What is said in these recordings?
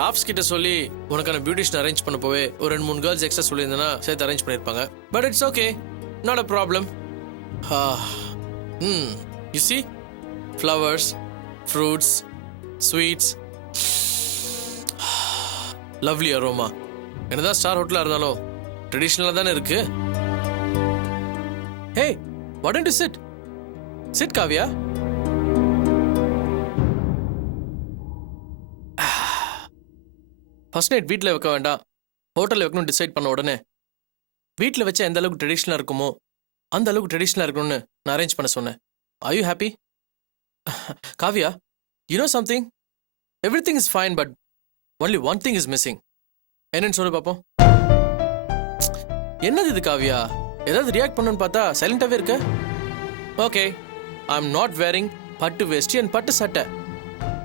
Staffs கிட்ட சொல்லி உனக்கான பியூட்டிஷியன் அரேஞ்ச் பண்ண போவே ஒரு 2-3 கேர்ள்ஸ் எக்ஸ்ட்ரா சொல்லியிருந்தேன்னா சேர்த்து அரேஞ்ச் பண்ணியிருப்பாங்க. But it's okay, not a problem. You see, flowers, fruits, sweets, lovely aroma. என்னதான் ஸ்டார் ஹோட்டலாக இருந்தாலும் ட்ரெடிஷ்னலாக தானே இருக்கு. ஹே, why don't you sit? Sit, Kavya. First night வீட்டில் வைக்க வேண்டாம், ஹோட்டலில் வைக்கணும் டிசைட் பண்ண உடனே வீட்டில் வச்சா எந்த அளவுக்கு ட்ரெடிஷ்னலாக இருக்குமோ அந்த அளவுக்கு ட்ரெடிஷ்னலாக இருக்கணும்னு நான் அரேஞ்ச் பண்ண சொன்னேன். Are you happy? Kavya, you know something, every thing is fine but only one thing is missing. என்னன்னு சொல்லு பார்ப்போம். என்னது இது காவ்யா? ஏதாவது ரியாக்ட் பண்ணணும்னு பார்த்தா சைலண்டாகவே இருக்க. Okay, I am not wearing பட்டு வேஷ்டி அண்ட் பட்டு சட்டை.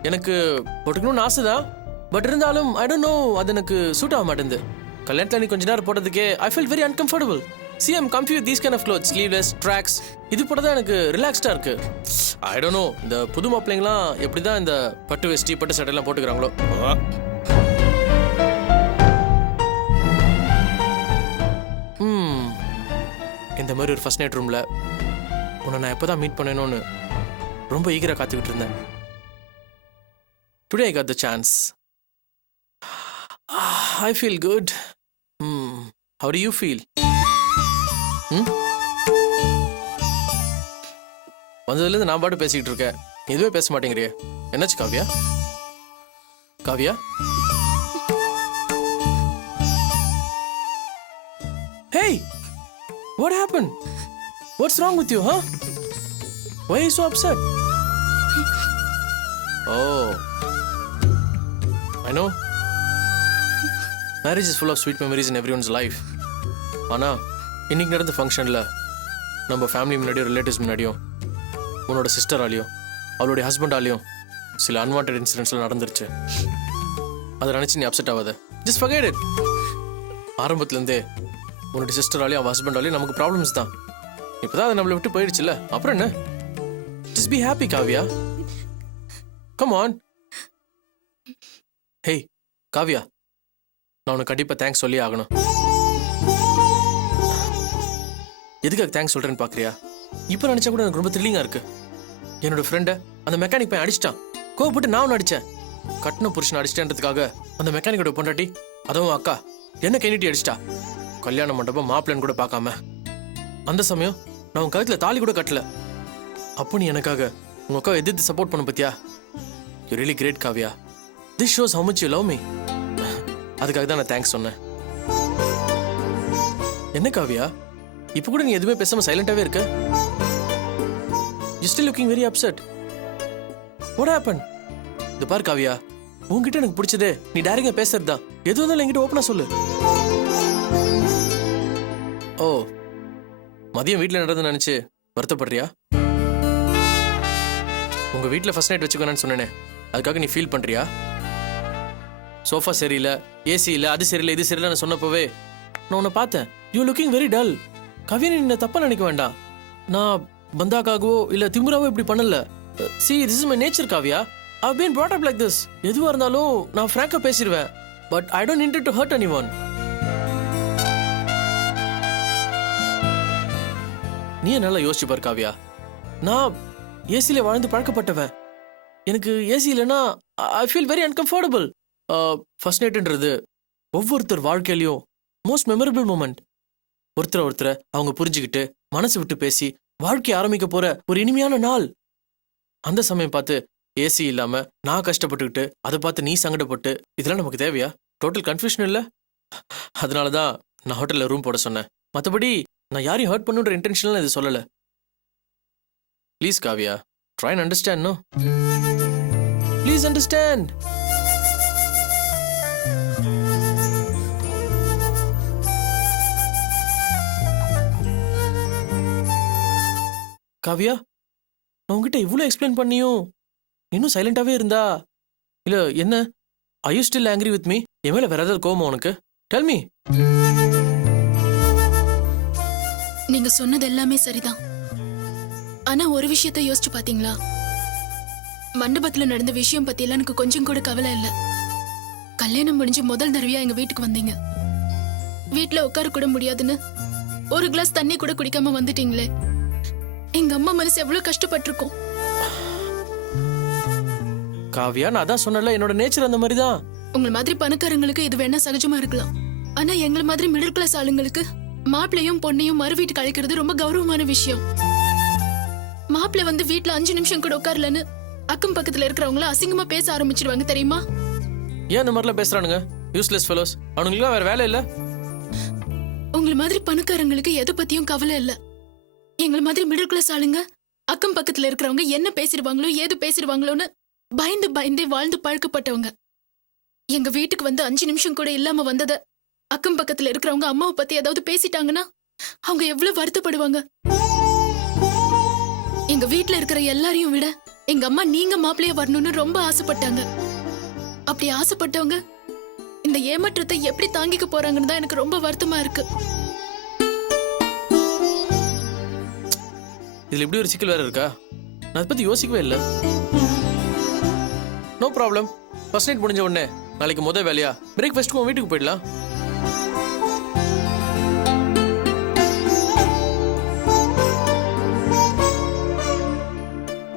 எனக்கு போட்டுக்கணும்னு ஆசை தான், பட் இருந்தாலும் ஐ டோன்ட் நோ, அது எனக்கு சூட் ஆக மாட்டேங்குது. கல்யாணத்தில் நீ கொஞ்ச நேரம் போட்டதுக்கே I feel very uncomfortable. See, I'm confused with these kind of clothes, sleeveless, tracks. இது போட தான் எனக்கு ரிலாக்ஸ்டாக இருக்கு. ஐ டோன்ட் நோ, இந்த புது மாப்பிள்ளைங்களாம் எப்படி தான் இந்த பட்டு வேஷ்டி பட்டு சட்டையெல்லாம் போட்டுக்கிறாங்களோ. இந்த மாதிரி ஒரு ஃபர்ஸ்ட் நைட் ரூமில் உன்னை நான் எப்போ தான் மீட் பண்ணணும்னு ரொம்ப ஈகராக காத்துக்கிட்டு இருந்தேன். Today I got the chance. I feel good. How do you feel? வந்ததுலேருந்து நான் பாட்டு பேசிக்கிட்டு இருக்கேன், எதுவே பேச மாட்டேங்கிறியே. என்னாச்சு Kavya? Kavya, hey, what happened? What's wrong with you, huh? Why are you so upset? Oh, I know. Marriage is full of sweet memories in everyone's life. ஆனா இன்னைக்கு நடந்த ஃபங்க்ஷனில் நம்ம ஃபேமிலி முன்னாடியும் ரிலேட்டிவ்ஸ் முன்னாடியும் உன்னோட சிஸ்டராலையும் அவளுடைய ஹஸ்பண்டாலையும் சில அன்வான்ட் இன்சிடென்ட்ஸ்லாம் நடந்துருச்சு. அதை நினச்சி நீ அப்செட் ஆகாத. Just forget it. ஆரம்பத்துலேருந்தே உன்னோட சிஸ்டராலையும் அவள் ஹஸ்பண்டாலையும் நமக்கு ப்ராப்ளம்ஸ் தான். இப்போ தான் அதை நம்மளை விட்டு போயிடுச்சுல்ல, அப்புறம் என்ன? Just be happy Kavya. Come on. Hey Kavya, நான் உனக்கு கண்டிப்பாக தேங்க்ஸ் சொல்லி ஆகணும். எதுக்காக தேங்க்ஸ் சொல்கிறேன்னு பார்க்குறியா? இப்போ நினச்சா கூட எனக்கு ரொம்ப த்ரில்லிங்காக இருக்கு. என்னோட ஃப்ரெண்டை அந்த மெக்கானிக் பையன் அடிச்சிட்டான். கோவப்பட்டு நான் அடித்தேன். கட்டின புருஷனை அடிச்சிட்டேன்றதுக்காக அந்த மெக்கானிக்கோட பொண்டாட்டி, அதுவும் அக்கா, என்ன கைநீட்டி அடிச்சிட்டா. கல்யாண மண்டபம் மாப்பிள்ளைன்னு கூட பார்க்காம. அந்த சமயம் நான் உன் கழுத்தில் தாலி கூட கட்டல. அப்போ நீ எனக்காக உங்கள் அக்காவை எதிர்த்து சப்போர்ட் பண்ண பத்தியா? You really great Kavya. This shows how much you love me. அதுக்காக தான் நான் தேங்க்ஸ் சொன்னேன். என்ன காவ்யா, இப்போ கூட நீ எதுவுமே பேசாம சைலண்டாவே இருக்க. You still looking very upset. What happen? இது பார் காவ்யா, உன்கிட்ட எனக்கு பிடிச்சதே நீ டைரக்டா பேசுறது தான். எது வந்தாலும் என்கிட்ட ஓப்பனா சொல்லு. ஓ, மதியம் வீட்டில் நடந்து நினைச்சு வருத்தப்படுறியா? உங்க வீட்டில் ஃபர்ஸ்ட் நைட் வச்சுக்கணும்னு சொன்னேனே, அதுக்காக நீ ஃபீல் பண்றியா? சோஃபா சரியில்லை, ஏசி இல்லை, அது சரியில்லை, இது சரியில்லைன்னு சொன்னப்போவே நான் உன்னை பார்த்தேன். You looking very dull. Kavya, நீ என்ன தப்பா நினைக்க வேண்டாம். நான் பந்தாக்காகவோ இல்லை திமுறாவோ இப்படி பண்ணல. See, this is my nature Kavya. I've been brought up like this. எதுவாக இருந்தாலும் நான் ஃப்ராங்காக பேசிடுவேன். But I don't intend to hurt anyone. நீ நல்லா யோசிச்சு பார் காவ்யா. நான் ஏசியில வாழ்ந்து பழக்கப்பட்டவன். எனக்கு ஏசி இல்லைன்னா I feel very uncomfortable. First நைட்ன்றது ஒவ்வொருத்தர் வாழ்க்கையிலையும் மோஸ்ட் மெமரபிள் மூமெண்ட். ஒருத்தரை அவங்க புரிஞ்சுக்கிட்டு மனசு விட்டு பேசி வாழ்க்கை ஆரம்பிக்க போற ஒரு இனிமையான நாள். அந்த சமயம் பார்த்து ஏசி இல்லாம நான் கஷ்டப்பட்டுக்கிட்டு அதை பார்த்து நீ சங்கடப்பட்டு, இதெல்லாம் நமக்கு தேவையா? டோட்டல் கன்ஃபியூஷன் இல்லை. அதனாலதான் நான் ஹோட்டல்ல ரூம் போட சொன்னேன். மற்றபடி நான் யாரையும் ஹர்ட் பண்ணுன்ற இன்டென்ஷன்லாம் இது சொல்லலை. Please Kavya, try and understand. No, please understand. Kavya, நான் உங்ககிட்ட இவ்வளோ எக்ஸ்பிளைன் பண்ணியும் இன்னும் சைலண்டாவே இருந்தா இல்ல என்ன? Are you still angry with me? என் மேல வேற ஏதாவது கோவமா உனக்கு? Tell me. நீங்க சொன்னது எல்லாமே சரிதான். ஆனா ஒரு விஷயத்தை யோசிச்சு பாத்தீங்களா? மண்டபத்துல நடந்த விஷயம் பத்தி எல்லாம் எனக்கு கொஞ்சம் கூட கவலை இல்ல. கல்யாணம் முடிஞ்சு முதல் தடவையா எங்க வீட்டுக்கு வந்தீங்க. வீட்ல உட்கார கூட முடியாதுன்னு ஒரு கிளாஸ் தண்ணி கூட குடிக்காம வந்துட்டீங்களே. எங்க அம்மா மனசு எவ்வளவு கஷ்டப்பட்டிருக்கும். காவியா, நான் அதான் சொன்னல, என்னோட நேச்சர் அந்த மாதிரி தான். உங்களை மாதிரி பணக்காரங்களுக்கு இது வேணா சகஜமா இருக்கலாம். ஆனா எங்களை மாதிரி மிடில் கிளாஸ் ஆளுங்களுக்கு மாப்பிள்ளையும் பொண்ணையும் மறு வீட்டுக்கு அழைக்கிறது ரொம்ப கௌரவமான விஷயம். மாப்பிள்ளை வந்து வீட்ல 5 நிமிஷம் கூட உட்காரலன்னு அக்கம் பக்கத்துல இருக்கிறவங்கள அசிங்கமா பேச ஆரம்பிச்சிடுவாங்க தெரியுமா? ஏன் இந்த மாதிரிலாம் பேசுறானுங்க? Useless fellows. அவனுங்களுக்குலாம் வேற வேலை இல்ல. உங்களை மாதிரி பணக்காரங்களுக்கு எதை பத்தியும் கவலை இல்ல. எங்களை மாதிரி மிடில் கிளாஸ் ஆளுங்க அக்கம் பக்கத்துல இருக்கிறவங்க என்ன பேசிடுவாங்களோ ஏது பேசிடுவாங்களோன்னு பயந்து பயந்தே வாழ்ந்து பழக்கப்பட்டவங்க. எங்க வீட்டுக்கு வந்து 5 நிமிஷம் கூட இல்லாம வந்தத அக்கம் பக்கத்துல இருக்கிறவங்க அம்மாவை பத்தி ஏதாவது பேசிட்டாங்கன்னா அவங்க எவ்வளவு வருத்தப்படுவாங்க. எங்க வீட்டுல இருக்கிற எல்லாரையும் விட எங்க அம்மா நீங்க மாப்பிள்ளையா வரணும்னு ரொம்ப ஆசைப்பட்டாங்க. அப்படி ஆசைப்பட்டவங்க இந்த ஏமாற்றத்தை எப்படி தாங்கிக்க போறாங்கன்னு தான் எனக்கு ரொம்ப வருத்தமா இருக்கு. இதுல இப்படி ஒரு சிக்கல் வேற இருக்கா? நான் அதை பத்தி யோசிக்கவே இல்லை. No problem. ஃபர்ஸ்ட் நைட் முடிஞ்ச உடனே நாளைக்கு முதல் வேலையா பிரேக்ஃபாஸ்ட்டுக்கு வீட்டுக்கு போயிடலாம்.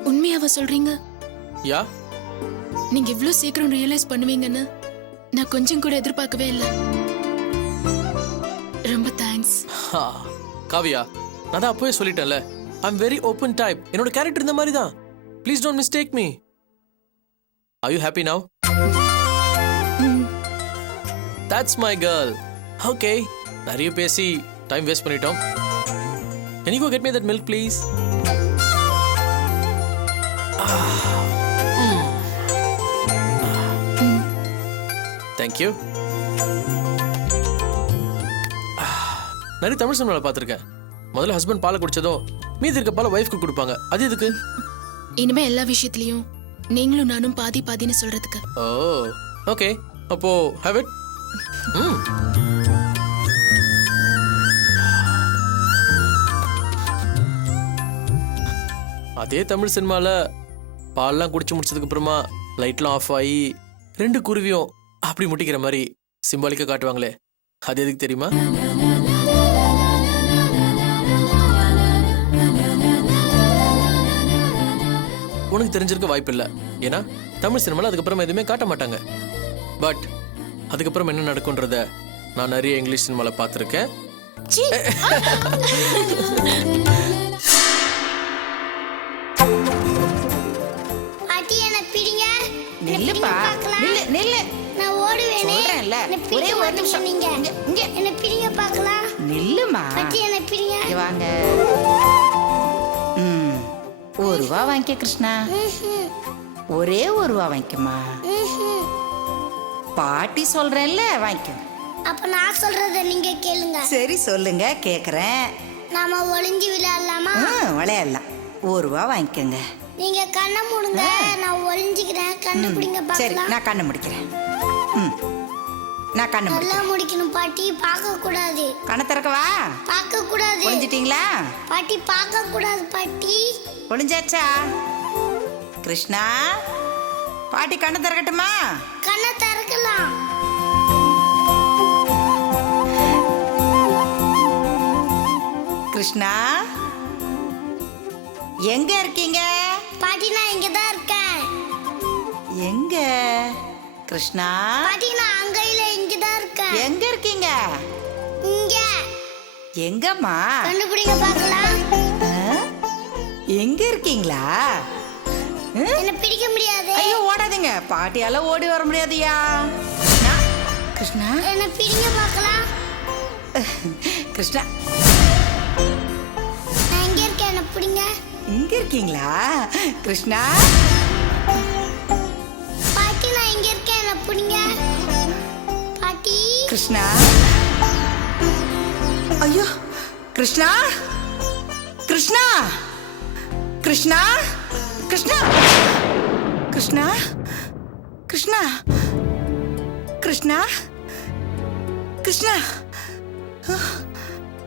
உண்மையாவா சொல்றீங்க? யா, நீங்க இவ்ளோ சீக்கிரம் ரியலைஸ் பண்ணுவீங்கன்னு நான் கொஞ்சம் கூட எதிர்பார்க்கவே இல்லை. ரொம்ப தேங்க்ஸ். காவியா, நான் தான் அப்பவே சொல்லிட்டேன்ல, ஐ அம் வெரி ஓப்பன் டைப். என்னோட கேரக்டர் இந்த மாதிரி தான். Please don't mistake me. Are you happy now? That's my girl. Okay. நிறைய பேசி டைம் வேஸ்ட் பண்ணிட்டோம். Can you go get me that milk, please? Thank you. நிறைய தமிழ் சினிமாவில் பார்த்துருக்கேன். முதல்ல ஹஸ்பண்ட் பாலை குடிச்சதும் மீதி இருக்க பாலை ஒய்ஃப்க்கு கொடுப்பாங்க. அது எதுக்கு? இனிமே எல்லா விஷயத்திலையும் நீங்களும் நானும் பாதி பாதின்னு சொல்றதுக்கு. ஓ, ஓகே. அப்போ have it. அதே தமிழ் சினிமால பால்லாம் குடிச்சு முடிச்சதுக்கு அப்புறமா லைட்லாம் ஆஃப் ஆகி 2 குருவியும் அப்படி முட்டிக்கிற மாதிரி சிம்பாலிக்கா காட்டுவாங்களே, அது எதுக்கு தெரியுமா? உனக்கு தெரிஞ்சிருக்க வாய்ப்பு இல்லை. ஏன்னா தமிழ் சினிமாவில் அதுக்கப்புறம் எதுவுமே காட்ட மாட்டாங்க. பட் அதுக்கப்புறம் என்ன நடக்கும்ன்றத நான் நிறைய இங்கிலீஷ் சினிமாவில் பார்த்துருக்கேன். நில்லுப்பா, நில்லு நில்லு. நான் ஓடுவேனே. சொல்றேன்ல, ஒரே ஒரு நிமிஷம். நீங்க இங்க என்ன பிடிங்க பார்க்கலாம். நில்லுமா. பாட்டி என்ன பிடிங்க. இங்க வாங்க. ₹1 வாங்கிக்க கிருஷ்ணா. ஒரே ₹1 வாங்கிக்கமா. பாட்டி சொல்றேன்ல, வாங்கிக்க. அப்ப நான் சொல்றத நீங்க கேளுங்க. சரி சொல்லுங்க, கேக்குறேன். நாம ஒளிஞ்சு விளையாடலாமா? விளையாடலாம். ₹1 வாங்கிக்கங்க. நீங்க கண்ணை மூடுங்க, நான் ஒளிஞ்சுக்கிறேன். கண்ணு பிடிங்க சரி, பார்க்கலாம். நான் கண்ணை முடிக்கிறேன். நான் கண்ணை நல்லா முடிக்கிறேன். முடிக்கணும் பாட்டி, பார்க்க கூடாது. கண்ணை திறக்கவா? பார்க்க கூடாது. ஒளிஞ்சிட்டீங்களா? பாட்டி பார்க்க கூடாது பாட்டி. ஒளிஞ்சாச்சா? கிருஷ்ணா, பாட்டி கண்ணை திறக்கட்டுமா? கண்ணை திறக்கலாம். கிருஷ்ணா, எங்க இருக்கீங்க? பாட்டி நான் இங்க தான் இருக்கேன். எங்க கிருஷ்ணா? பாட்டி நான் அங்க இல்ல, இங்க தான் இருக்கேன். எங்க இருக்கீங்க? இங்க. எங்கம்மா? கண்டுபிடிங்க பார்க்கலாம். எங்க இருக்கீங்களா? என்ன பிடிக்க முடியாது. ஐயோ, ஓடாதீங்க. பாட்டியால ஓடி வர முடியாதுயா. கிருஷ்ணா, என்ன பிடிங்க பார்க்கலாம். கிருஷ்ணா, நான் இங்க இருக்கேன், என்ன பிடிங்க. இங்க இருக்கீங்களா? கிருஷ்ணா, பாட்டி நான் இங்க இருக்கேன், என்ன பிடிங்க. பாட்டி. கிருஷ்ணா, ஐயோ, கிருஷ்ணா, கிருஷ்ணா, கிருஷ்ணா, கிருஷ்ணா, கிருஷ்ணா, கிருஷ்ணா, கிருஷ்ணா, கிருஷ்ணா,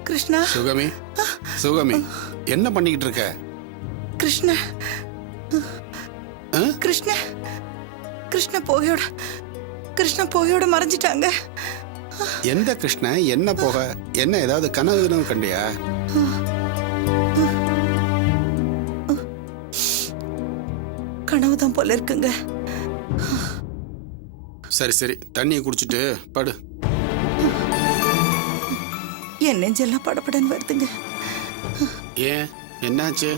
கிருஷ்ணா. சுகமி, சுகமி, என்ன பண்ணிக்கிட்டு இருக்க? கிருஷ்ணா, கிருஷ்ணா, கிருஷ்ண போயோட கிருஷ்ணன் போயோட மறைஞ்சிட்டாங்க. எந்த கிருஷ்ணன் என்ன போக என்ன ஏதாவது கனவு கண்டியா? கனவுதான் போல இருக்குங்க. சரி சரி, தண்ணியை குடிச்சிட்டு படு. என் நெஞ்செல்லாம் படபடன்னு வருதுங்க. ஏன், என்னாச்சு?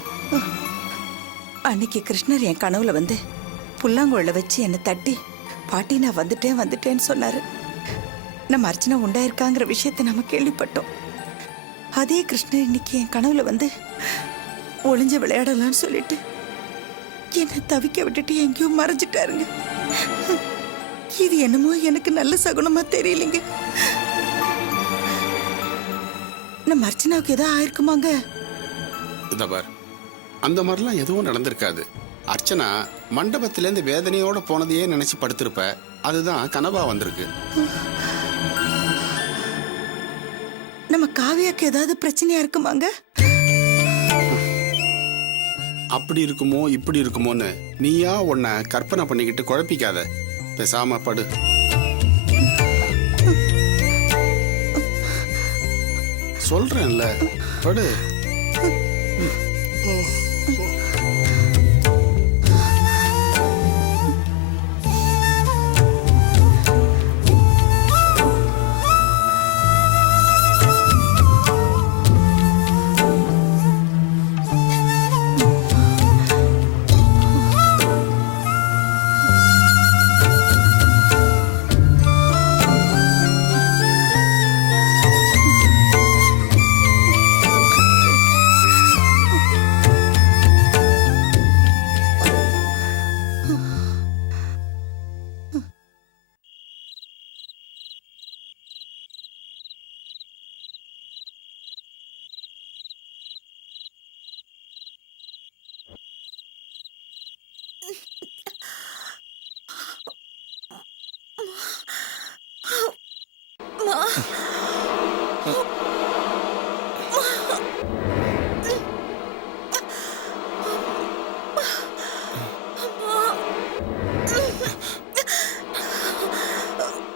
அன்னைக்கு கிருஷ்ணர் என் கனவுல வந்து புல்லாங்குழல வச்சு என்னை தட்டி, பாட்டி நான் வந்துட்டேன்னு சொன்னாரு. நம்ம அர்ச்சனா உண்டாயிருக்காங்கிற விஷயத்தை நம்ம கேள்விப்பட்டோம். அதே கிருஷ்ணர் இன்னைக்கு என் கனவுல வந்து ஒளிஞ்சு விளையாடலாம்னு சொல்லிட்டு என்னை தவிக்க விட்டுட்டு எங்கேயோ மறைஞ்சிட்டாருங்க. இது என்னமோ எனக்கு நல்ல சகுனமா தெரியலைங்க. நம்ம அர்ச்சனாவுக்கு ஏதோ ஆயிருக்குமாங்க? இத பார், அந்த மாதிரிலாம் எதுவும் நடந்திருக்காது. அர்ச்சனா மண்டபத்திலேருந்து வேதனையோட போனதையே நினைச்சு படுத்திருப்ப. அதுதான் கனவா வந்திருக்கு. நம்ம காவியாக்கு ஏதாவது பிரச்சனையா இருக்குமாங்க? அப்படி இருக்குமோ இப்படி இருக்குமோன்னு நீயா உன்னை கற்பனை பண்ணிக்கிட்டு குழப்பிக்காத. பேசாம படு. சொல்றேன்ல, படு.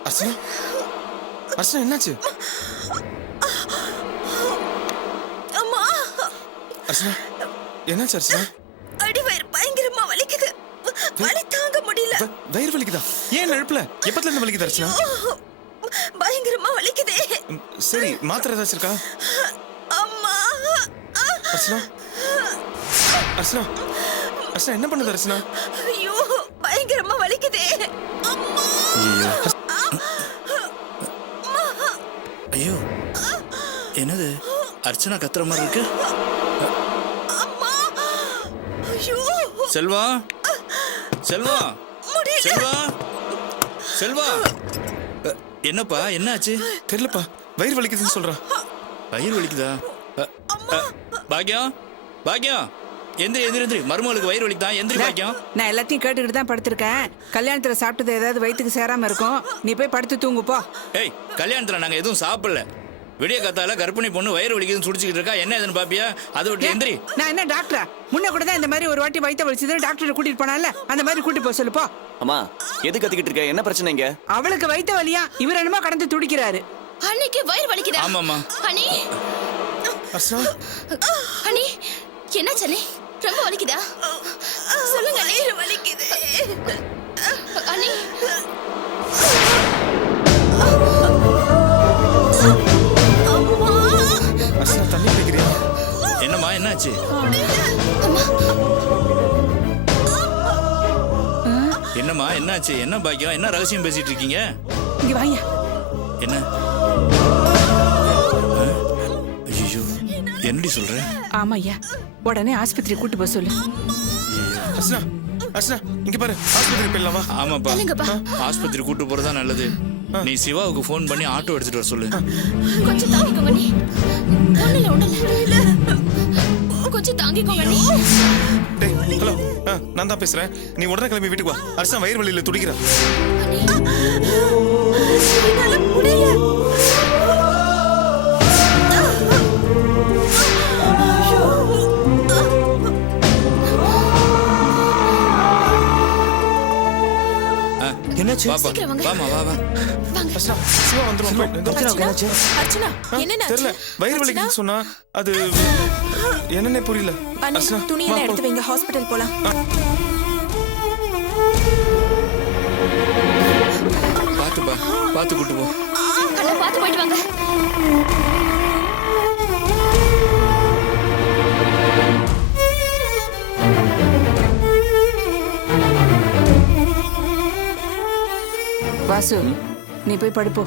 அர்ச்சனா, அர்ச்சனா என்னாச்சு? அர்ச்சனா என்னாச்சு? அர்ச்சனா அடி வயிறு பயங்கரமா வலிக்குது. வலி தாங்க முடியல. வயிறு வலிக்குதா? ஏன் நழுப்புல? எப்பத்துல இருந்து வலிக்குது அர்ச்சனா? பயங்கரமா வலிக்குதே. சரி, மாத்திரை ஏதாச்சும் இருக்கா? அம்மா. அர்ச்சனா, அர்ச்சனா, அர்ச்சனா என்ன பண்ணுது அர்ச்சனா? ஐயோ, பயங்கரமா வலிக்குதே. அம்மா. ஐயோ, என்னது அர்ச்சனா கத்துற மாதிரி இருக்கு? ஐயோ. செல்வா, செல்வா, செல்வா, செல்வா. என்னப்பா, என்னாச்சு? தெரியலப்பா, வயிறு வலிக்குதுன்னு சொல்றா. வயிறு வலிக்குதா? பாக்கியம், பாக்கியம், எந்திரி எந்திரி எந்திரி. மருமகளுக்கு வயிறு வலிக்குதான், எந்திரி பாக்கியம். நான் எல்லாத்தையும் கேட்டுக்கிட்டு தான் படுத்திருக்கேன். கல்யாணத்துல சாப்பிட்டது ஏதாவது வயிற்றுக்கு சேராம இருக்கும். நீ போய் படுத்து தூங்கு போ. ஏய், கல்யாணத்துல நாங்க எதுவும் சாப்பிடல. விடிய காத்தால கர்ப்பிணி பொண்ணு வயிறு வலிக்குதுன்னு சுடிச்சுக்கிட்டு இருக்கா. என்ன ஏதுன்னு பாப்பியா? அதை விட்டு எந்திரி. நான் என்ன டாக்டரா? முன்ன கூட தான் இந்த மாதிரி ஒரு வாட்டி வயிற்று வலிச்சது டாக்டர் கூட்டிட்டு போனால, அந்த மாதிரி கூட்டிட்டு போக சொல்லு போ. அம்மா, எது கத்திக்கிட்டு இருக்க? என்ன பிரச்சனைங்க? அவளுக்கு வயிற்று வலியா, இவர் என்னமோ கடந்து துடிக்கிறாரு. அன்னைக்கு வயிறு வலிக்குதா? ஆமாம்மா. அனி, அர்ச்சனா, அனி, என்னாச்சு அனி? ரொம்ப வலிக்குதா? சொல்லுங்க அனி. வலிக்குது. அனி, அர்ச்சனா தண்ணி குடிக்கிறியா? என்னம்மா, என்னாச்சு? என்னம்மா, என்னாச்சு? என்ன பாக்கியம், என்ன ரகசியம் பேசிட்டு இருக்கீங்க? இங்க வாங்க. என்ன? ஐயோ, என்னடி சொல்ற? ஆமா ஐயா, உடனே ஆஸ்பத்திரி கூட்டு போக சொல்லு. அர்ச்சனா, அர்ச்சனா இங்க பாரு, ஆஸ்பத்திரி போயிடலாமா? ஆமாப்பா, ஆஸ்பத்திரி கூட்டு போறதா நல்லது. நீ சிவாவுக்கு ஃபோன் பண்ணி ஆட்டோ எடுத்துட்டு வர சொல்லு. கொஞ்சம் தாங்கிக்கோங்க அனி. ஒண்ணுல கொஞ்சம் தாங்கிக்கோங்க அனி. டேய், ஹலோ, நான் தான் பேசுறேன். நீ உடனே கிளம்பி வீட்டுக்கு வா. அர்ச்சனா வயிறு வலியில துடிக்கிறா. என்னால முடியல. என்ன என்னாச்சு வாப்பா சீக்கிரம் வாங்க. வாமா வா வா அர்ச்சனா சிவா வந்துரும் என்னாச்சு அர்ச்சனா என்னென்ன தெரியல வயிறு வலிக்குதுன்னு சொன்னா அது என்னன்னே புரியல அர்ச்சனா துணியெல்லாம் எடுத்து வைங்க ஹாஸ்பிட்டல் போலாம் பாத்துப்பா பாத்து கூட்டு போ பார்த்து போயிட்டு வாங்க. வாசு நீ போய் படுப்போ